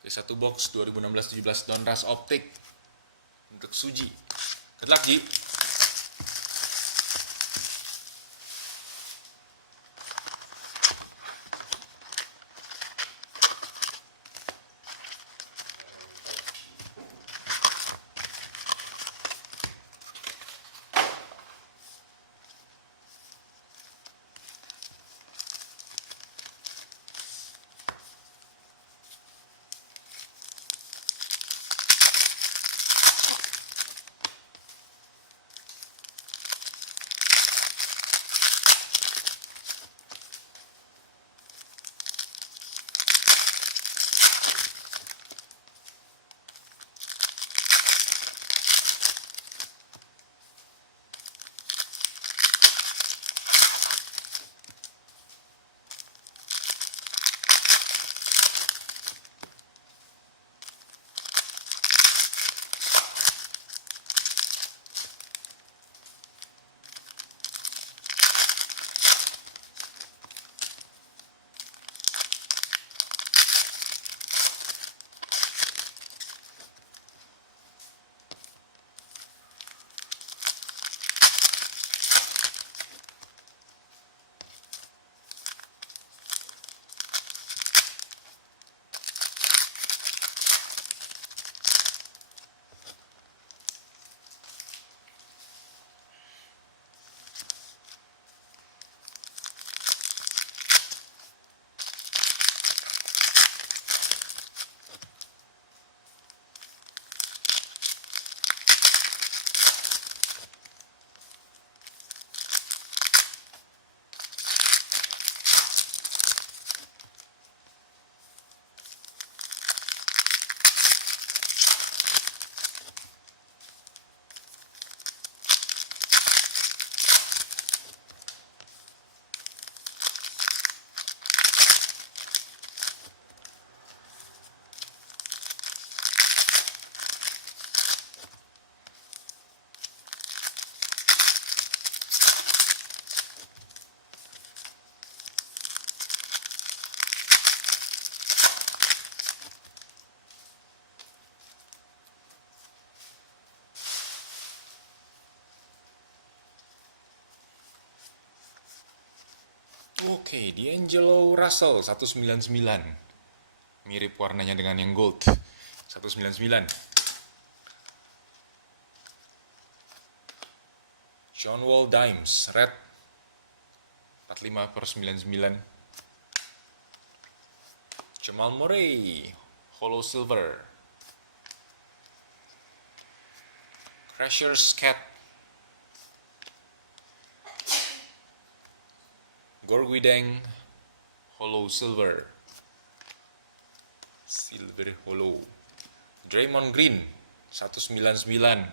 Oke, satu box 2016-17 Donruss Optic untuk Suji. Good luck, Ji. Oke, D'Angelo Russell 199. Mirip warnanya dengan yang gold. 199. John Wall Dimes red 45/99. Jamal Murray hollow silver. Crasher's Cat Gorguideng hollow silver hollow. Draymond Green 199.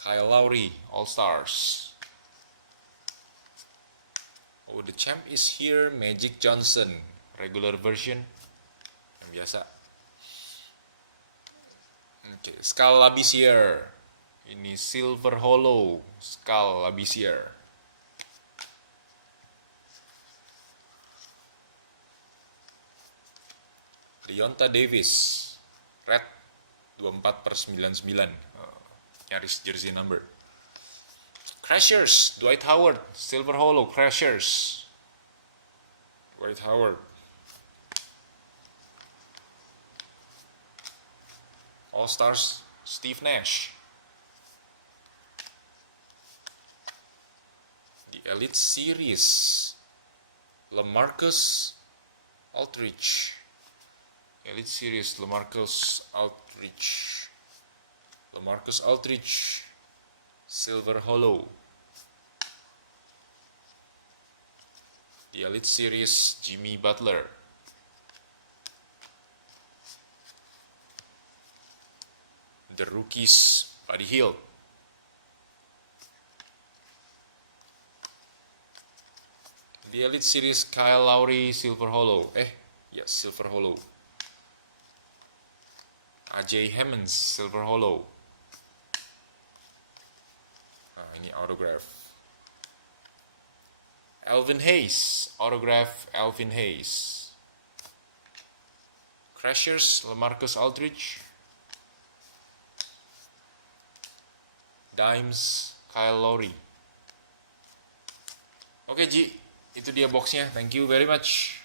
Kyle Lowry All Stars. Oh, the champ is here. Magic Johnson regular version yang biasa. Oke, Skull Labissiere. Ini silver hollow Skull Labissiere. Deonta Davis red 24/99. Nyaris jersey number. Crashers Dwight Howard silver hollow Crashers. Dwight Howard. All Stars Steve Nash. The Elite Series LaMarcus Aldridge. Elite Series LaMarcus Aldridge silver hollow. The Elite Series Jimmy Butler. The Rookies Buddy Hield. The Elite Series Kyle Lowry silver hollow. Yes, silver hollow. AJ Hammons silver hollow. Ini autograph. Alvin Hayes autograph Alvin Hayes. Crashers, LaMarcus Aldridge, Dimes, Kyle Lowry. Oke Ji, itu dia boxnya. Thank you very much.